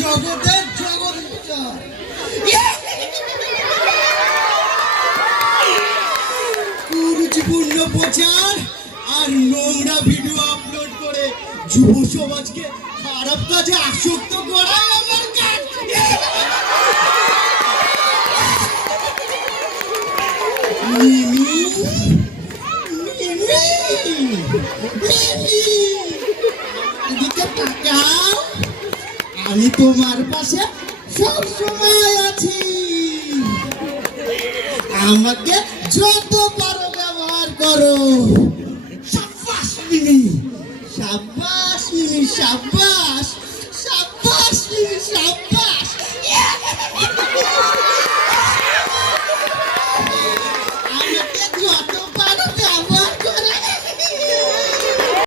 জগতের জগৎ কুরুচিপূর্ণ প্রচার আর নোংরা ভিডিও আপলোড করে যুব সমাজকে খারাপ কাজে আসক্ত করাই আমার কাজ। এদিকে তাকাও, আমি তোমার পাশে সব সময় আছি। আমাকে যত পারো ব্যবহার করো। সাব্বাস মিমি, সাব্বাস মিমি, সাব্বাস।